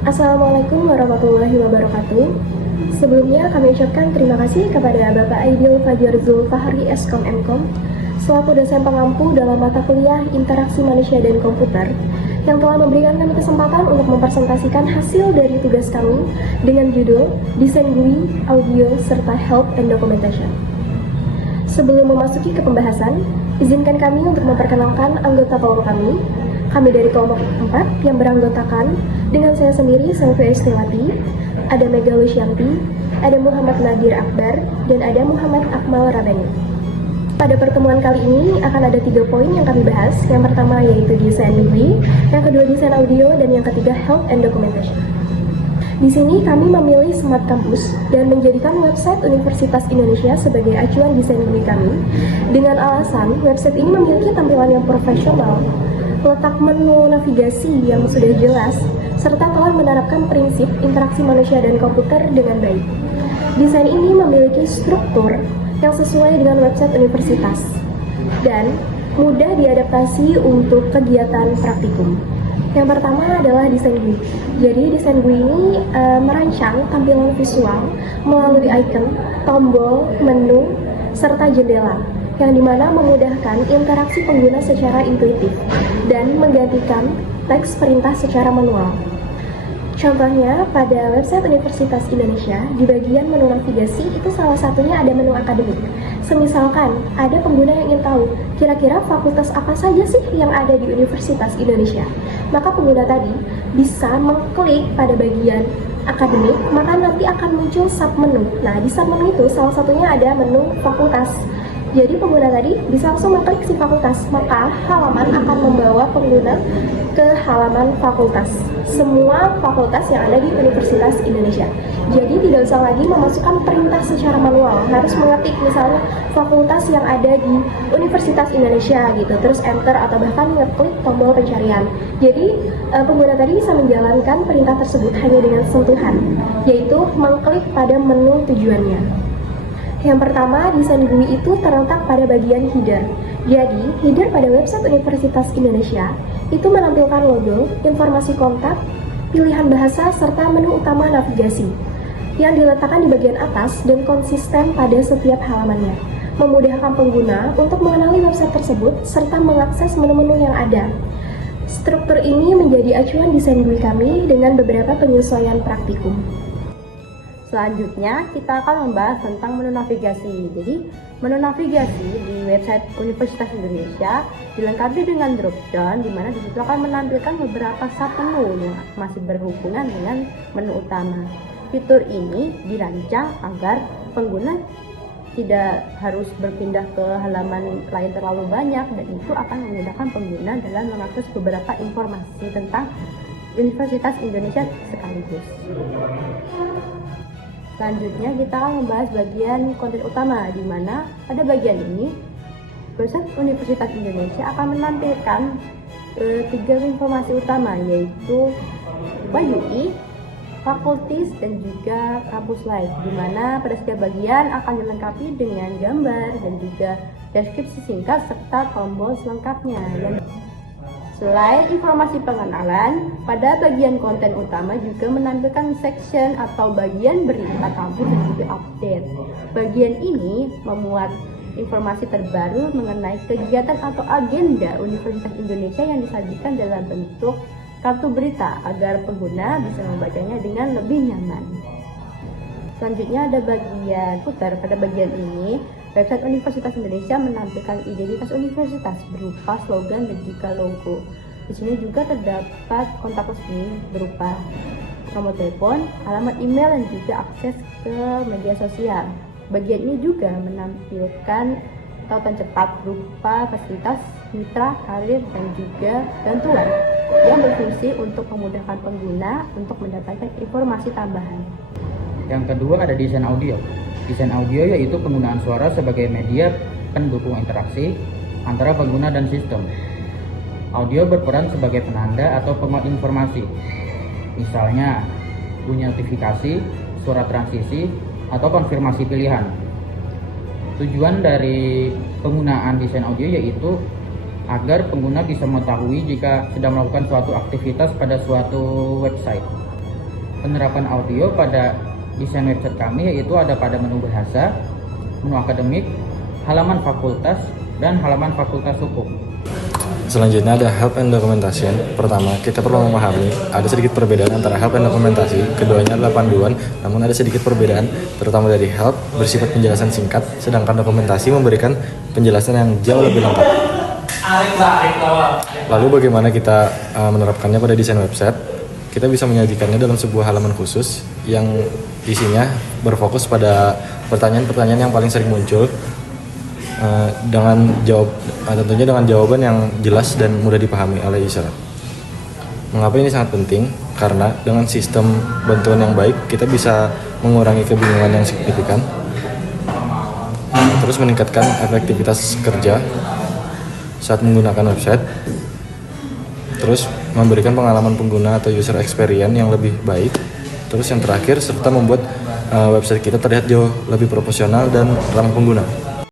Assalamualaikum warahmatullahi wabarakatuh. Sebelumnya kami ucapkan terima kasih kepada Bapak Aidil Fajar Zulfahri Eskom Mkom selaku dosen pengampu dalam mata kuliah Interaksi Manusia dan Komputer yang telah memberikan kami kesempatan untuk mempresentasikan hasil dari tugas kami dengan judul Desain GUI, Audio, serta Help and Documentation. Sebelum memasuki ke pembahasan, izinkan kami untuk memperkenalkan anggota kelompok kami. Kami dari kelompok 4 yang beranggotakan dengan saya sendiri, Selvi Estiwati, ada Mega Lusyanti, ada Muhammad Nadir Akbar, dan ada Muhammad Akmal Rabani. Pada pertemuan kali ini akan ada 3 poin yang kami bahas. Yang pertama yaitu desain GUI, yang kedua desain audio, dan yang ketiga help and documentation. Di sini kami memilih Smart Campus dan menjadikan website Universitas Indonesia sebagai acuan desain GUI kami dengan alasan website ini memiliki tampilan yang profesional, letak menu navigasi yang sudah jelas, serta telah menerapkan prinsip interaksi manusia dan komputer dengan baik. Desain ini memiliki struktur yang sesuai dengan website universitas dan mudah diadaptasi untuk kegiatan praktikum. Yang pertama adalah desain GUI. Jadi desain GUI ini merancang tampilan visual melalui icon, tombol, menu, serta jendela yang dimana memudahkan interaksi pengguna secara intuitif dan menggantikan teks perintah secara manual. Contohnya, pada website Universitas Indonesia, di bagian menu navigasi itu salah satunya ada menu akademik. Semisalkan, ada pengguna yang ingin tahu, kira-kira fakultas apa saja sih yang ada di Universitas Indonesia? Maka pengguna tadi bisa mengklik pada bagian akademik, maka nanti akan muncul submenu. Nah, di submenu itu salah satunya ada menu fakultas. Jadi pengguna tadi bisa langsung mengklik si fakultas, maka halaman akan membawa pengguna ke halaman fakultas. Semua fakultas yang ada di Universitas Indonesia. Jadi tidak usah lagi memasukkan perintah secara manual, harus mengetik misalnya fakultas yang ada di Universitas Indonesia gitu, terus enter atau bahkan ngeklik tombol pencarian. Jadi pengguna tadi bisa menjalankan perintah tersebut hanya dengan sentuhan, yaitu mengklik pada menu tujuannya. Yang pertama, desain GUI itu terletak pada bagian header. Jadi, header pada website Universitas Indonesia itu menampilkan logo, informasi kontak, pilihan bahasa, serta menu utama navigasi yang diletakkan di bagian atas dan konsisten pada setiap halamannya, memudahkan pengguna untuk mengenali website tersebut serta mengakses menu-menu yang ada. Struktur ini menjadi acuan desain GUI kami dengan beberapa penyesuaian praktikum. Selanjutnya, kita akan membahas tentang menu navigasi. Jadi, menu navigasi di website Universitas Indonesia dilengkapi dengan drop-down, di mana disitu akan menampilkan beberapa submenu yang masih berhubungan dengan menu utama. Fitur ini dirancang agar pengguna tidak harus berpindah ke halaman lain terlalu banyak, dan itu akan memudahkan pengguna dalam mengakses beberapa informasi tentang Universitas Indonesia sekaligus. Selanjutnya kita akan membahas bagian konten utama, di mana pada bagian ini website Universitas Indonesia akan menampilkan 3 informasi utama, yaitu UI, fakultas, dan juga kampus live, di mana pada setiap bagian akan dilengkapi dengan gambar dan juga deskripsi singkat serta tombol selengkapnya. Selain informasi pengenalan, pada bagian konten utama juga menampilkan section atau bagian berita kampus dan juga update. Bagian ini memuat informasi terbaru mengenai kegiatan atau agenda Universitas Indonesia yang disajikan dalam bentuk kartu berita agar pengguna bisa membacanya dengan lebih nyaman. Selanjutnya ada bagian footer. Pada bagian ini, website Universitas Indonesia menampilkan identitas universitas berupa slogan dan juga logo. Di sini juga terdapat kontak resmi berupa nomor telepon, alamat email, dan juga akses ke media sosial. Bagian ini juga menampilkan tautan cepat berupa fasilitas mitra, karir, dan juga bantuan yang berfungsi untuk memudahkan pengguna untuk mendapatkan informasi tambahan. Yang kedua ada desain audio. Desain audio yaitu penggunaan suara sebagai media pendukung interaksi antara pengguna dan sistem. Audio berperan sebagai penanda atau penguat informasi. Misalnya, bunyi notifikasi, suara transisi, atau konfirmasi pilihan. Tujuan dari penggunaan desain audio yaitu agar pengguna bisa mengetahui jika sedang melakukan suatu aktivitas pada suatu website. penerapan audio pada desain website kami yaitu ada pada menu bahasa, menu akademik, halaman fakultas, dan halaman fakultas hukum. Selanjutnya ada help and documentation. Pertama, kita perlu memahami ada sedikit perbedaan antara help and dokumentasi. Keduanya adalah panduan, namun ada sedikit perbedaan, terutama dari help bersifat penjelasan singkat, sedangkan dokumentasi memberikan penjelasan yang jauh lebih lengkap. Lalu bagaimana kita menerapkannya pada desain website? Kita bisa menyajikannya dalam sebuah halaman khusus yang isinya berfokus pada pertanyaan-pertanyaan yang paling sering muncul, tentunya dengan jawaban yang jelas dan mudah dipahami oleh user. Mengapa ini sangat penting? Karena dengan sistem bantuan yang baik, kita bisa mengurangi kebingungan yang signifikan, terus meningkatkan efektivitas kerja saat menggunakan website, terus memberikan pengalaman pengguna atau user experience yang lebih baik, terus yang terakhir serta membuat website kita terlihat jauh lebih profesional dan ramah pengguna.